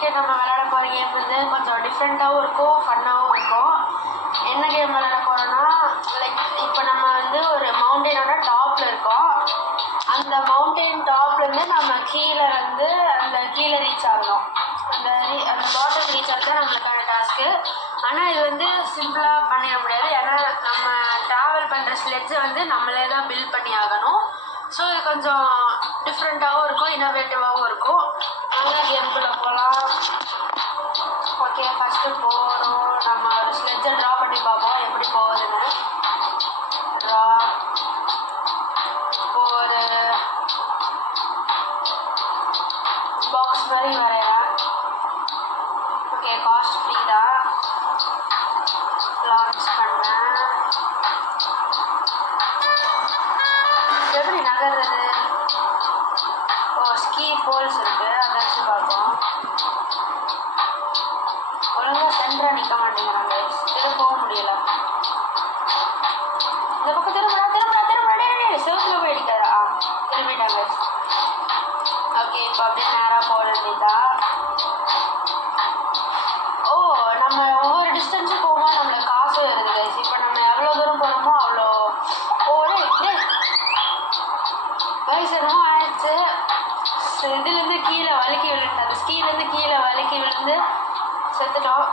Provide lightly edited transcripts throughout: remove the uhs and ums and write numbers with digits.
இன்னைக்கு நம்ம விளையாட போகிற கேம் வந்து கொஞ்சம் டிஃப்ரெண்ட்டாகவும் இருக்கும், ஃபன்னாகவும் இருக்கும். என்ன கேம் விளையாட போகிறோன்னா, லைக் இப்போ நம்ம வந்து ஒரு மவுண்டெயினோட டாப்பில் இருக்கோம். அந்த மவுண்டெயின் டாப்லேருந்து நம்ம கீழே வந்து அந்த கீழே ரீச் ஆகணும். அந்த பாட்டம் ரீச் ஆகிறது தான் நம்மளுக்கான டாஸ்க்கு. ஆனால் இது வந்து சிம்பிளாக பண்ணிட முடியாது, ஏன்னா நம்ம ட்ராவல் பண்ணுற ஸ்லெட்ஜை வந்து நம்மளே தான் பில்ட் பண்ணி ஆகணும். ஸோ இது கொஞ்சம் டிஃப்ரெண்ட்டாகவும் இருக்கும், இன்னோவேட்டிவாகவும் இருக்கும். நல்ல கேம்குள்ளே போகலாம். ஓகே, ஃபஸ்ட்டு போகிறோம். நம்ம ஒரு ஸ்லெட்ஜை ட்ரா பண்ணி பார்ப்போம் எப்படி போகுதுன்னு. ட்ரா ஒரு பாக்ஸ் மாதிரி வரைகிறேன். ஓகே, காஸ்ட் ஃப்ரீ தான். லான்ச் பண்ணேன். எப்படி நகர்றது? ஓ, ஸ்கீ போல்ஸ் இருக்குது, அதை வச்சு பார்ப்போம். ஒழுங்காக சென்டராக நிற்க மாட்டேங்கிறாங்க, இதில் போக முடியல. இந்த பக்கம் திரும்படா செவத்தில் போய் அடிக்காதா? திரும்பிட்டாங்க. ஓகே, இப்போ அப்படியே நேராக போக வேண்டியதா. ஓ, நம்ம ஒவ்வொரு டிஸ்டன்ஸும் போகும்போது நம்மளுக்கு காசு வருது கைஸ். இப்போ நம்ம எவ்வளோ தூரம் போகிறோமோ அவ்வளோ. கைஸ் என்னமோ ஆயிடுச்சு. இதுலேருந்து கீழே வலிக்கி விழுந்து, அந்த ஸ்கீலேருந்து கீழே வலிக்கி விழுந்து செத்துட்டோம்.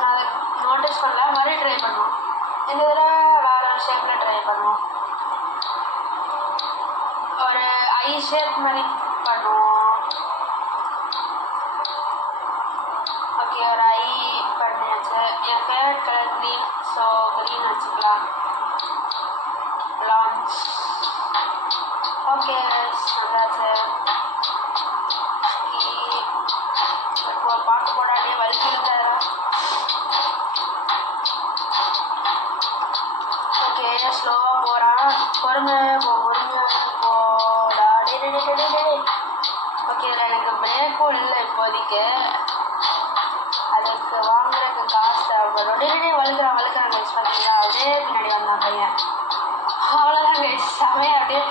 நான் அதை நோட்டீஸ் பண்ணல. மறுபடியும் ட்ரை பண்ணுவோம். இந்த தடவை வேற ஒரு ஷேப்பில் ட்ரை பண்ணுவோம். ஒரு ஐ ஷேப் மாதிரி பண்ணுவோம். ஓகே, ஒரு ஐ பண்ணியாச்சு. என் favourite colour green, so green வச்சுக்கலாம். லான்ச். ஓகே, வந்தாச்சு. இப்போ ஒரு பாட்டு போடாலே வலிக்கு விழுந்தாரா? ஓகே, ஸ்லோவாக போகிறான். பொறுமையாக போடா. ஓகே, இதில் எனக்கு பிரேக்கும் இல்லை இப்போதைக்கு. அதுக்கு வாங்குறதுக்கு காசு தேவைப்படும். வழுக்கிறான் கைஸ். பார்த்தீங்களா, அப்படியே பின்னாடி வந்தான் பையன். அவ்வளோதான் கைஸ், செமையாக அப்படியே.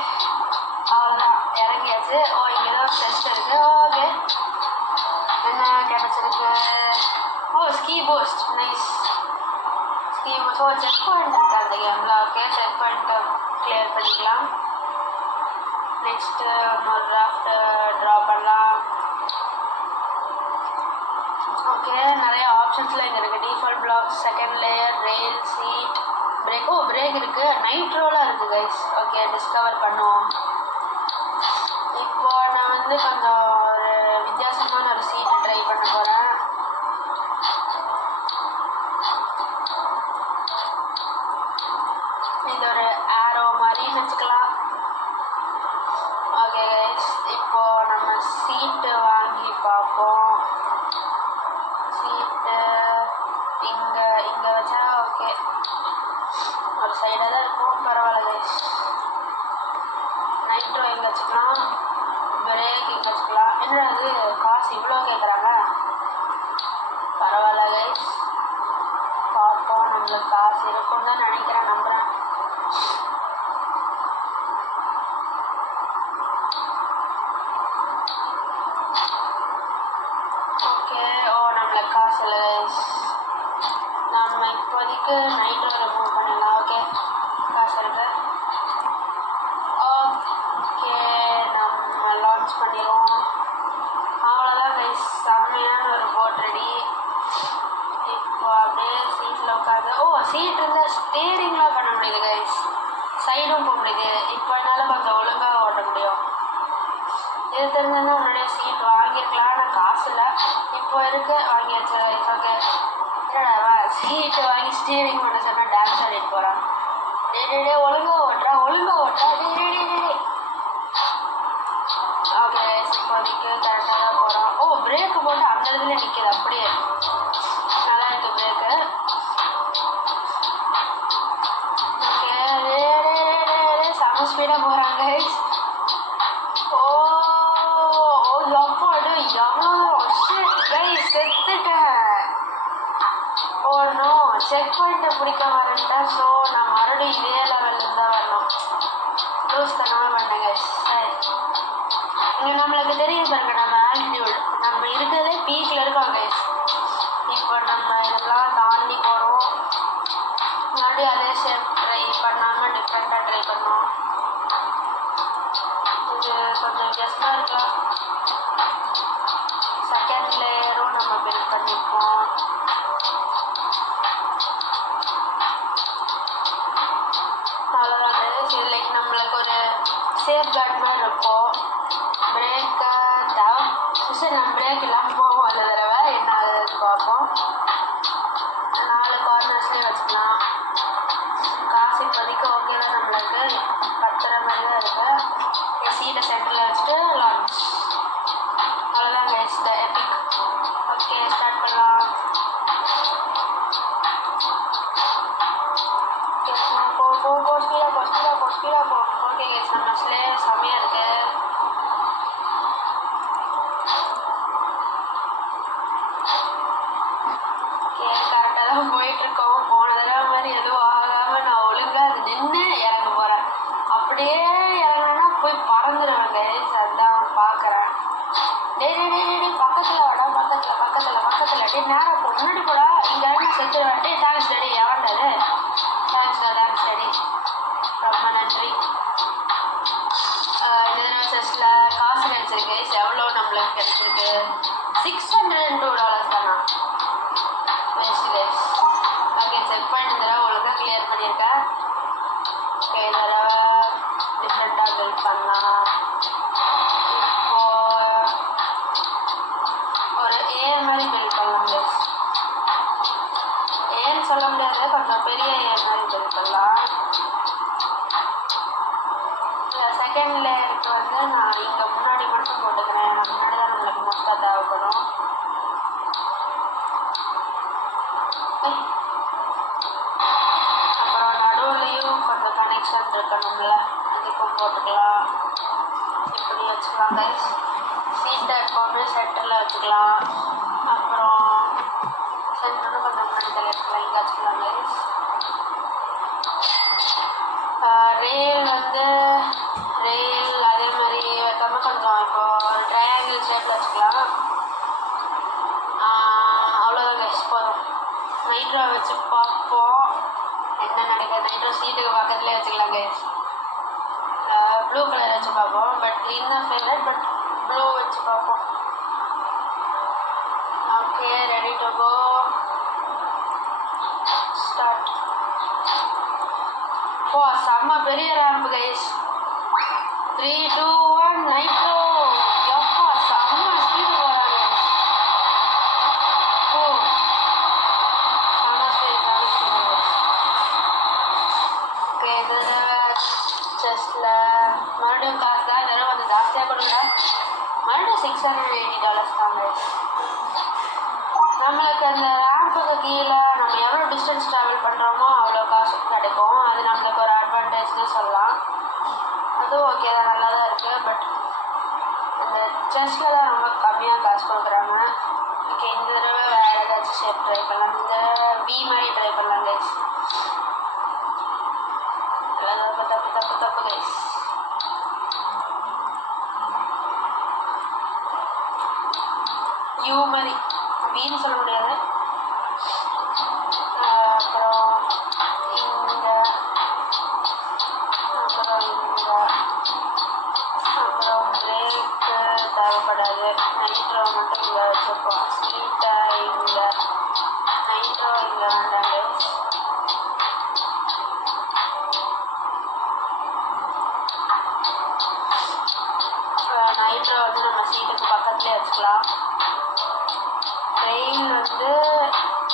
அவ்வளோதான், இறங்கியாச்சு. ஓ, இங்கே ஏதோ டெஸ்ட் இருக்குது. ஓகே, என்ன கிடச்சிருக்கு? Oh, ski post. Nice. Ski post. Oh, check point இருக்கு அந்த கேமில். ஓகே, செக் பாயிண்ட்டை கிளியர் பண்ணிக்கலாம். நெக்ஸ்ட்டு ஒரு டிராஃப்ட் ட்ரா பண்ணலாம். ஓகே, நிறைய ஆப்ஷன்ஸ்லாம் இங்கே இருக்குது. Default block, second layer, rail, seat, brake. Oh, brake இருக்குது. நைட்ரோலாம் இருக்குது கைஸ். ஓகே, டிஸ்கவர் பண்ணுவோம். இப்போ நான் வந்து கொஞ்சம் ஒரு வித்தியாசமான ஒரு சீட்டை ட்ரை பண்ண போகிறேன். இது ஒரு ஆரோ மாதிரின்னு வச்சுக்கலாம். ஓகே கைஸ், இப்போ நம்ம சீட்டு வாங்கி பார்ப்போம். சீட்டு இங்கே வச்சா ஓகே, ஒரு சைடாக தான் இருக்கும். பரவாயில்ல கைஸ். நைட்ரோ எங்கே வச்சுக்கலாம், பிரேக் இங்கே வச்சுக்கலாம். என்னடா இது காசு இவ்வளோ கேட்குறாங்க? பரவாயில்ல கைஸ், பார்ப்போம். நம்மளுக்கு காசு இருக்கும்னு தான் நினைக்கிறேன், நம்புகிறேன். ஓகே, ஓ, நம்மளுக்கு காசு இல்லை கைஸ். நம்ம இப்போதைக்கு நைட்ரோ ரிமூவ் பண்ணிடலாம். ஓகே, காசு இருக்கு. ஓகே, நம்ம லான்ச் பண்ணிடுவோம். அவ்வளோதான் கைஸ், செம்மையான ஒரு போட் ரெடி. இப்போ அப்படியே சீட்டில் உட்காந்து. ஓ, சீட் இருந்தால் ஸ்டேரிங்லாம் பண்ண முடியுது கைஸ். சைடும் போக முடியுது. இப்போ என்னால் கொஞ்சம் ஒழுங்காக ஓட்ட முடியும். இது தெரிஞ்சதுன்னா முன்னாடியே சீட் வாங்கியிருக்கலாம், ஆனால் காசு இல்லை. இப்போ இருக்கு, வாங்கியாச்சு கைஸ். ஓகே, என்னடா சீட்டு வாங்கி ஸ்டீரிங் பண்ண சொன்னால் டான்ஸ் ஆடிட்டு போகிறான். ஒழுங்காக ஓட்டுறா. ஓகே, இப்போதைக்கு கரெக்டாக தான் போகிறோம். ஓ, பிரேக்கு போட்டு அந்த இடத்துல நிற்கிது. அப்படியே நல்லா இருக்கு பிரேக்கு. ஓகே, செம ஸ்பீடாக போகிறாங்க கைஸ். ஓ, எப்பாடு எவ்வளோ கைஸ், செத்துட்டேன். ஓ நோ, செக் பாயிண்ட்டை பிடிக்க வரேன்ட்டேன். ஸோ நான் மறுபடியும் இதே லெவலில் தான் வரணும். லூஸ் தனமாக பண்ணேன் கைஸ். சரி, இங்கே நம்மளுக்கு தெரியும் பாருங்க, நம்ம ஆல்டிடியூட் நம்ம இருக்கிறதே பீக்கில் இருக்கோம். பார்ப்போம். 4 கார்னர்ஸ்லேயே வச்சுக்கலாம். காசு இப்போதைக்கு ஓகே தான், நம்மளுக்கு பத்துற மாதிரி தான் இருக்குது. சீட்டை சென்டரில் வச்சுட்டு லான்ச். அவ்வளோதான் கைஸ், த எபிக். ஓகே, ஸ்டார்ட் பண்ணலாம். ஸ்பீடாக போ. ஓகே கைஸ், நம்ம ஸ்லே செம்மையாக இருக்குது. கரெக்டாக தான் போயிட்டுருக்கோம். போன தடவை மாதிரி எதுவும் ஆகாமல் நான் ஒழுங்காக அது நின்று இறங்க போகிறேன். அப்படியே இறங்கினா போய் பறந்துடுவேன் கைஸ். அதுதான் பார்க்குறேன். டே பக்கத்தில் வாடா, பக்கத்தில் டே நேராக போ, முன்னாடி போடா. இங்கே இறங்கி செத்துருவேன். டே தேங்க்ஸ் டேடி. எவன்டாது? தேங்க்ஸ் டேடி, ரொம்ப நன்றி. இந்த தடவை செஸ்ஸில் காசு கிடச்சிருக்கு. எவ்வளோ நம்மளுக்கு கிடச்சிருக்கு? $602 தானா? Best guys. Okay, check point இந்த தடவை ஒழுங்காக கிளியர் பண்ணியிருக்கேன். ஓகே, இந்த தடவை டிஃப்ரெண்ட்டாக பில்ட் பண்ணலாம். இப்போ ஒரு ஏ மாதிரி பில்ட் பண்ணலாம் கைஸ். ஏன்னு சொல்ல முடியாது, கொஞ்சம் பெரிய ஏ மாதிரி பில்ட் பண்ணலாம். செகண்ட் லேயருக்கு வந்து நான் இங்கே முன்னாடி மட்டும் போட்டுக்கிறேன். முன்னாடி தான் நம்மளுக்கு மொத்தம் தேவைப்படும். அப்புறம் நடுவுலையும் கொஞ்சம் கனெக்ஷன் இருக்கணும்ல, இதுக்கும் போட்டுக்கலாம். இப்படி வச்சுக்கலாம் கைஸ். சீட்டை எப்போவுமே சென்டரில் வச்சுக்கலாம். அப்புறம் சென்டர்னு கொஞ்சம் முன்னாடி வச்சுக்கலாம். இங்கே வச்சுக்கலாம் கைஸ். ரேல் அதே மாதிரி வைக்காம கொஞ்சம் இப்போ ஒரு ட்ரையாங்கிள் ஷேப்பில் வச்சுக்கலாம். அவ்வளோதான் கைஸ், போதும். நைட்ரோ வச்சு பார்ப்போம் என்ன நடக்குது. நைட்ரோ சீட்டுக்கு பக்கத்துலேயே வச்சுக்கலாம் கைஸ். ப்ளூ கலர் வச்சு பார்ப்போம். பட் க்ரீன் தான் ஃபேவரட், பட் ப்ளூ வச்சு பார்ப்போம். Okay, ready to go, start. செம்ம பெரிய ரேம்ப் கைஸ். 3, 2, 1 நைட்ரோ. எப்பா செம்ம ஸ்பீடு போகிறாங்க. செம்ம ஸ்பீடு. ஓகே, இந்த செஸ்டில் மறுபடியும் காசு தான். தடவை வந்து ஜாஸ்தியாக கொடுங்க. மறுபடியும் $680 தான் கைஸ். நம்மளுக்கு அந்த ரேம்புக்கு கீழே நம்ம எவ்வளோ டிஸ்டன்ஸ் ட்ராவல் பண்ணுறோமோ அவ்வளோ காசு கிடைக்கும். அது நம்மளுக்கு ஒரு அட்வான்டேஜ்னு சொல்லலாம். அதுவும் ஓகே தான், நல்லா தான் இருக்குது. பட் இந்த செஸ்ஸில் தான் ரொம்ப கம்மியாக காசு கொடுக்குறாங்க. ஓகே, இந்த தடவை வேறு ஏதாச்சும் ஷேப் ட்ரை பண்ணலாம். இந்த வி மாதிரி ட்ரை பண்ணலாம் கைஸ். தப்பு கைஸ். யூ மாதிரி, வீன்னு சொல்ல முடியாது. அப்புறம் இங்கே, அப்புறம் பிரேக்கு தேவைப்படாது. நைட்ரோ மட்டும் இங்கே வச்சுருப்போம். சீட்டை இங்கே, நைட்ரோ இங்கே வேண்டாம் கைஸ். நைட்ரோ வந்து நம்ம சீட்டுக்கு பக்கத்துலேயே வச்சுக்கலாம். ரெயில் வந்து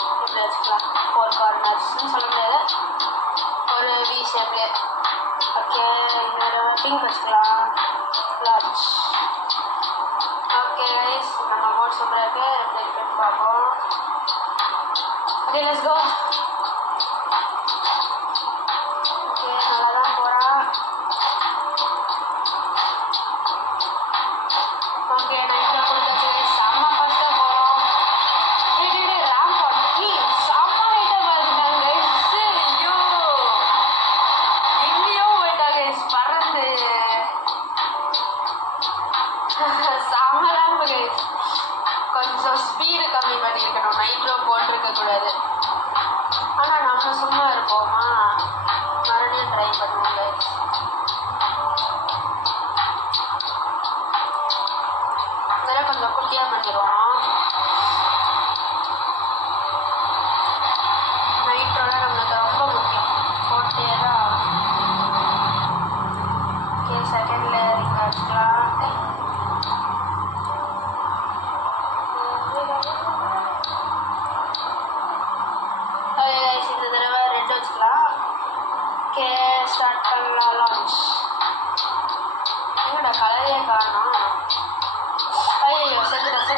இப்படி வச்சுக்கலாம். 4 கார்னர்ஸ்ன்னு சொல்ல முடியாது, ஒரு வி ஷேப்லேயே. ஓகே, இந்த பிங்க் வச்சுக்கலாம். லான்ச். ஓகே கைஸ், நம்ம போர்ட் சூப்பராக இருக்குது. எப்படி இருக்குன்னு பார்ப்போம். Okay, let's go. ஓகே, நல்லா தான் போகிறான். ஓகே, நைட்ரோ கொடுத்தாச்சு. செம்ம ஃபஸ்ட்டாக போகிறோம். ரேம்ப் அப்படி செம்ம ஹைட்டாக பார்த்துட்டாங்க கைஸ். ஐயோ, எங்கேயோ போயிட்டாங்க கைஸ் பறந்து. செம்ம ரேம்ப் கைஸ். கொஞ்சம் ஸ்பீடு கம்மி பண்ணியிருக்கணும், நைட்ரோ போட்டிருக்கக்கூடாது. ஆனால் நம்ம சும்மா இருப்போமா, மறுபடியும் ட்ரை பண்ணுவோம் கைஸ். இதெல்லாம் கொஞ்சம் குட்டியாக பண்ணிடுவோம். நைட்ரோலாம் நம்மளுக்கு ரொம்ப முக்கியம், போட்டே தான். ஓகே, செகண்ட் லேயர் இங்கே வச்சுக்கலாம்.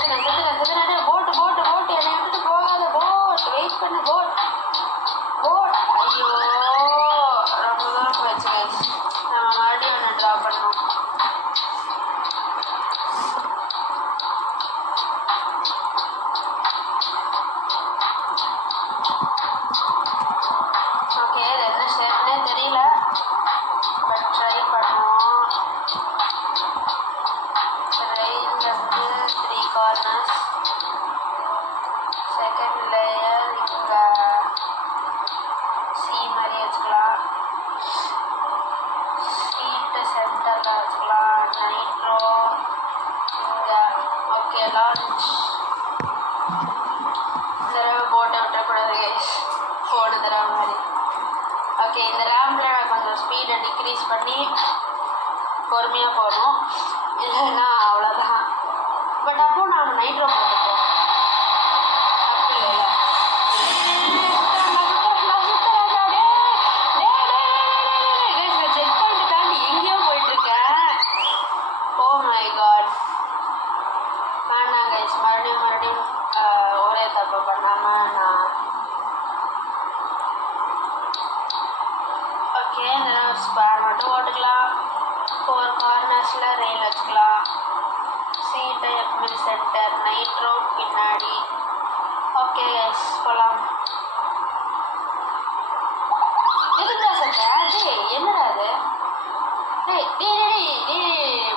செத்துட்டேன் போட்டு என்னை விட்டுட்டு போகாத போட் வெயிட் பண்ணு போட் ஐயோ ரொம்ப தூரம் போயிடுச்சு கைஸ். நம்ம மறுபடியும் ஒன்று ட்ரா பண்ணோம். ஓகே இது என்ன ஷேப்னே தெரியல, பட் ட்ரை பண்ணுவோம். ரெயின்ல வந்து 3 கார்னர்ஸ், செகண்ட் லேயர் இங்கே சி மாதிரி வச்சுக்கலாம், சீட்டு சென்டரில் வச்சுக்கலாம், நைட்ரோ இங்கே. Okay launch. இந்த தடவை போட்டை விட்டுறக்கூடாது கைஸ், போன தடவை மாதிரி. ஓகே இந்த ரேம்பில் நான் கொஞ்சம் ஸ்பீடை டிக்ரீஸ் பண்ணி பொறுமையாக போகணும், இல்லைன்னா அவ்வளோதான். பட் அப்போ நான் நைட்ரோ போட்டுப்போம், தப்பு இல்லைல்ல. செக் பாயிண்ட் தாண்டி எங்கேயோ போயிட்டுருக்கேன். ஓ மை காட், வேண்டாம் கைஸ். மறுபடியும் ஒரே தப்பு பண்ணாமல் நான் ஓகே இந்த ஸ்பேர் மட்டும் ஓட்டுக்கலாம். 4 கார்னர்ஸில் ரெயில் வச்சுக்கலாம், சீட்டை எப்பவுமே சென்டர், நைட்ரோ பின்னாடி. ஓகே கைஸ் போகலாம். எதுக்குடா சட்டை என்னடா அது?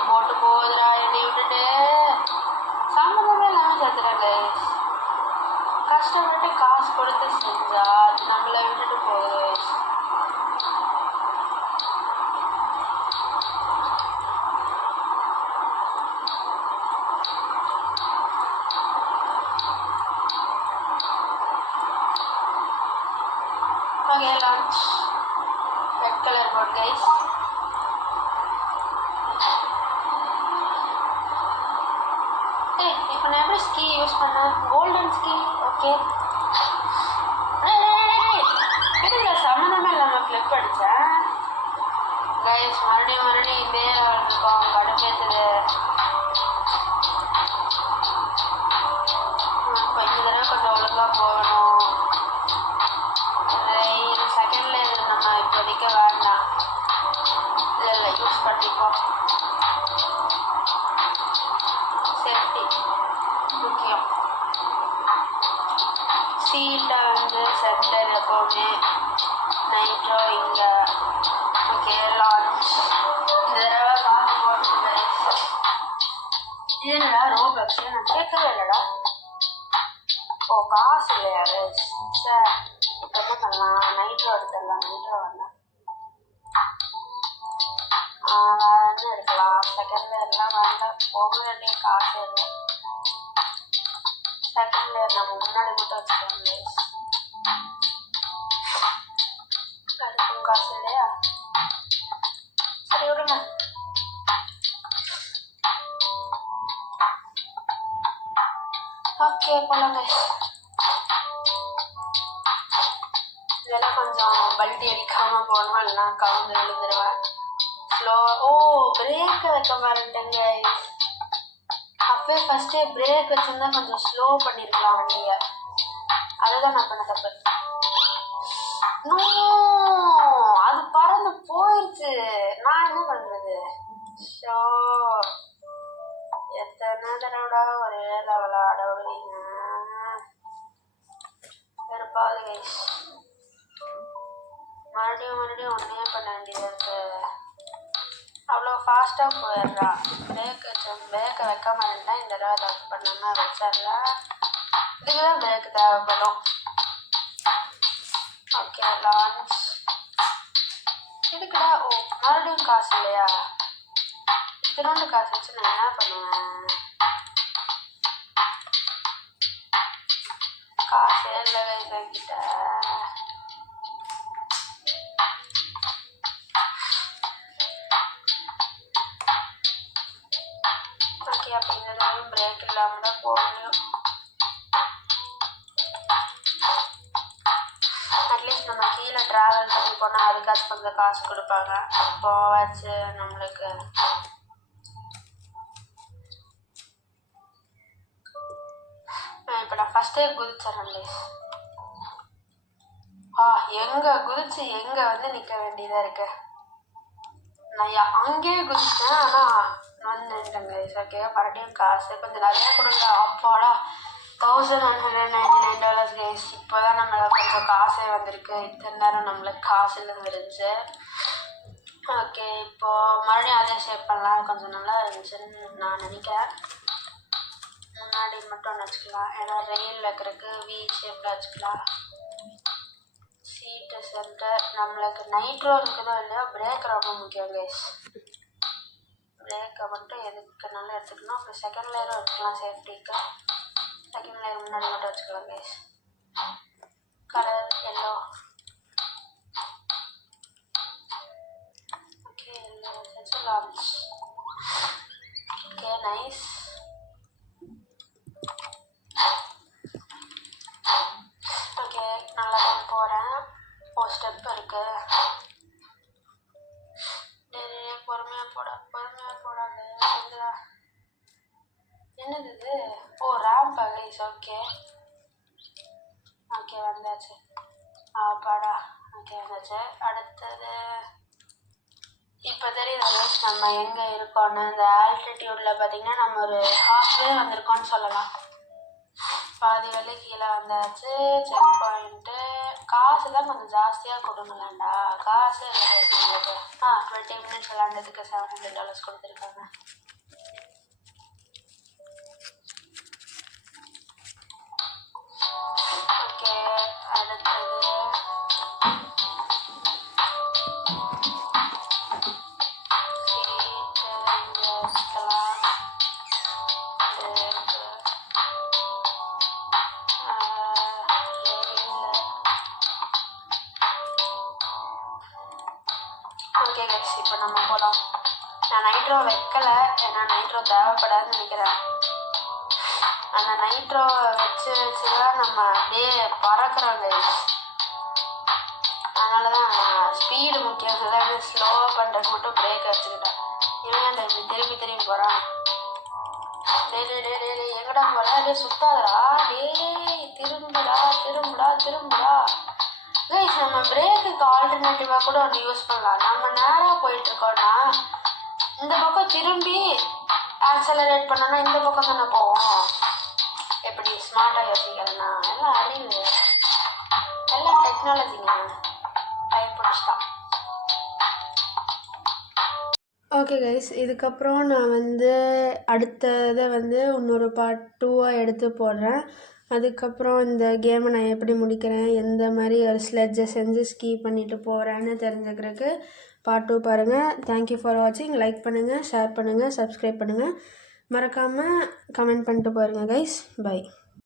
போட்டு போகுதுடா என்னை விட்டுட்டு, சம்மந்தமே இல்லாமல் சேர்த்துறேன் கைஸ். கஷ்டப்பட்டு காசு கொடுத்து செஞ்சா அது நம்மளை விட்டுட்டு போகுது guys. Okay launch. Red colour boat guys. இப்போ நான் எப்படி ஸ்கீ யூஸ் பண்ணேன்? Golden ski. ஓகே எதுக்கு சம்மந்தமே இல்லாமல் ஃப்ளிப் அடித்தேன் கைஸ். மறுபடியும் இதே இருக்கும், கடுப்பேற்றுது. கொஞ்ச தடவை கொஞ்சம் ஒழுங்காக போகணும். செகண்ட்ல இது நம்ம இப்போதைக்கு வேண்டாம், இல்லை யூஸ் பண்ணிப்போம். சேஃப்டி முக்கியம். சீட்டை வந்து சென்டர் எப்போவுமே, நைட்ரோ இங்கே. Okay launch. இந்த தடவை காசு போட்டு இது என்னடா ரோபக்ஸ் நான் கேட்கவே இல்லைடா. ஓ காசு இல்லையா சார்? இப்போ என்ன பண்ணலாம்? நைட்ரோ எடுத்துடலாம். நைட்ரோ வேண்டாம், வேறு என்ன எடுக்கலாம்? செகண்ட் லேயர்லாம் வேண்டாம், போக வேண்டிய காசு இல்லை. செகண்ட் லேயர் நம்ம முன்னாடி மட்டும் வச்சுக்கோங்க. அதுக்கும் காசு இல்லையா? சரி விடுங்க. ஓகே போலாங்க. இதெல்லாம் கொஞ்சம் பல்ட்டி அடிக்காமல் போகணும், இல்லைனா கவுந்து விழுந்துருவேன். ஸ்லோ. ஓ பிரேக்கை வைக்க மாட்டேங்க. அப்பவே ஃபஸ்ட்டே பிரேக் வச்சுருந்தா கொஞ்சம் ஸ்லோ பண்ணியிருக்கலாம் வண்டியை, அதுதான் நான் பண்ண தப்பு. நோ அது பறந்து போயிடுச்சு, நான் என்ன பண்ணுறது? ஷோ எத்தனை தடவை ஒரே லெவலாக ஆட விடுவீங்க, வெறுப்பாவது கைஸ். மறுபடியும் ஒன்றே பண்ண வேண்டியது இருக்கு. அவ்வளோ ஃபாஸ்ட்டாக போயிடுறா. பிரேக்கை வைக்காம இருந்தால் இந்த தடவை தப்பு பண்ணாமல் வச்சிடல. இதுக்கு தான் பிரேக் தேவைப்படும். Okay launch. இதுக்குடா ஓ மறுபடியும் காசு இல்லையா? இத்தினோண்டு காசு வச்சு நான் என்ன பண்ணுவேன்? காசு இல்லவே என்கிட்ட. ஓகே அப்படிங்கிறதாலும் பிரேக் இல்லாமல் தான் போக முடியும். அட்லீஸ்ட் நம்ம கீழே ட்ராவல் பண்ணி போனால் அதுக்காச்சும் கொஞ்சம் காசு கொடுப்பாங்க, அப்போவாச்சு நம்மளுக்கு நான் ஃபஸ்ட்டே குதிச்சிடறேன் கைஸ். எங்கே குதிச்சு எங்கே வந்து நிற்க வேண்டியதாக இருக்கு. நான் அங்கேயே குதிச்சேன், ஆனால் வந்து நின்றுட்டேன் கைஸ். ஓகே, மறுபடியும் காசு கொஞ்சம் நிறையா கொடுங்க. அப்பாடா, $1199 கைஸ். இப்போ தான் நம்மளுக்கு கொஞ்சம் காசே வந்திருக்கு. இத்தனை நேரம் நம்மளுக்கு காசு இல்லைன்னு இருந்துச்சு. ஓகே, இப்போது மறுபடியும் அதே ஷேப் பண்ணலாம். கொஞ்சம் நல்லா இருந்துச்சுன்னு நான் நினைக்கிறேன். முன்னாடி மட்டும் வச்சுக்கலாம், ஏன்னா ரெயில் வைக்கிறதுக்கு வி ஷேப்பில் வச்சுக்கலாம். சீட்டு சென்டர். நம்மளுக்கு நைட்ரோ இருக்குதோ இல்லையோ, பிரேக் ரொம்ப முக்கியம் கைஸ். பிரேக்கை மட்டும் எதுக்குனாலும் எடுத்துக்கணும். அப்புறம் செகண்ட் லேயரும் வச்சுக்கலாம் சேஃப்டிக்கு. செகண்ட் லேயர் முன்னாடி மட்டும் வச்சுக்கலாம் guys. Colour yellow. Okay, yellow வச்சுக்கலாம். Okay, nice. ஓகே, நல்லா தான் போகிறேன். ஸ்டெப் இருக்கு. பொறுமையாக போடாது. என்னது இது? Ramp guys. ஓகே வந்தாச்சு. பாடா. ஓகே வந்தாச்சு. அடுத்தது இப்போ தெரியுது கைஸ் நம்ம எங்கே இருக்கோன்னு. இந்த ஆல்டிடியூடில் பார்த்தீங்கன்னா நம்ம ஒரு ஹாஃப்வே வந்திருக்கோன்னு சொல்லலாம். பாதி வழி கீழே வந்தாச்சு. Check point. காசு தான் கொஞ்சம் ஜாஸ்தியாக கொடுங்களேன்டா. காசு இல்லை உங்களுக்கு. 20 minutes விளாண்டதுக்கு $700 கொடுத்துருக்காங்க. ஓகே, அடுத்தது சீட்டு இங்கே வச்சுக்கலாம். ஓகே கைஸ், இப்போ நம்ம போகலாம். நான் நைட்ரோ வைக்கலை, ஏன்னா நைட்ரோ தேவைப்படாதுன்னு நினைக்கிறேன். அந்த நைட்ரோ வச்சு தான் நம்ம அப்படியே பறக்கிறோம் கைஸ். அதனால தான் ஸ்பீடு முக்கியம். எல்லாமே ஸ்லோவாக பண்ணுறதுக்கு மட்டும் பிரேக் வச்சுக்கிட்டேன். இவன் அந்த திரும்பி போகிறான். எங்கடா போகிறா? அப்படியே சுத்தாதடா. திரும்புடா. கைஸ், நம்ம பிரேக்குக்கு ஆல்டர்னேட்டிவாக கூட ஒன்று யூஸ் பண்ணலாம். நம்ம நேராக போயிட்டுருக்கோன்னா இந்த பக்கம் திரும்பி ஆக்சலரேட் பண்ணோன்னா இந்த பக்கம் தானே போவோம். எப்படி ஸ்மார்ட்டாக யோசிக்கிறேன்னா எல்லாம் அறிவு, எல்லாம் டெக்னாலஜிங்க. டைம் பிடிச்சிட்டான். ஓகே கைஸ், இதுக்கப்புறம் நான் வந்து அடுத்ததை வந்து இன்னொரு பார்ட் 2 எடுத்து போடுறேன். அதுக்கப்புறம் இந்த கேமை நான் எப்படி முடிக்கிறேன், எந்த மாதிரி ஒரு ஸ்லெட்ஜை செஞ்சு ஸ்கீ பண்ணிவிட்டு போகிறேன்னு தெரிஞ்சுக்கிறதுக்கு பார்ட் 2 பாருங்கள். தேங்க்யூ ஃபார் வாட்சிங். லைக் பண்ணுங்கள், ஷேர் பண்ணுங்கள், சப்ஸ்கிரைப் பண்ணுங்கள். மறக்காமல் கமெண்ட் பண்ணிட்டு பாருங்கள் கைஸ். பை.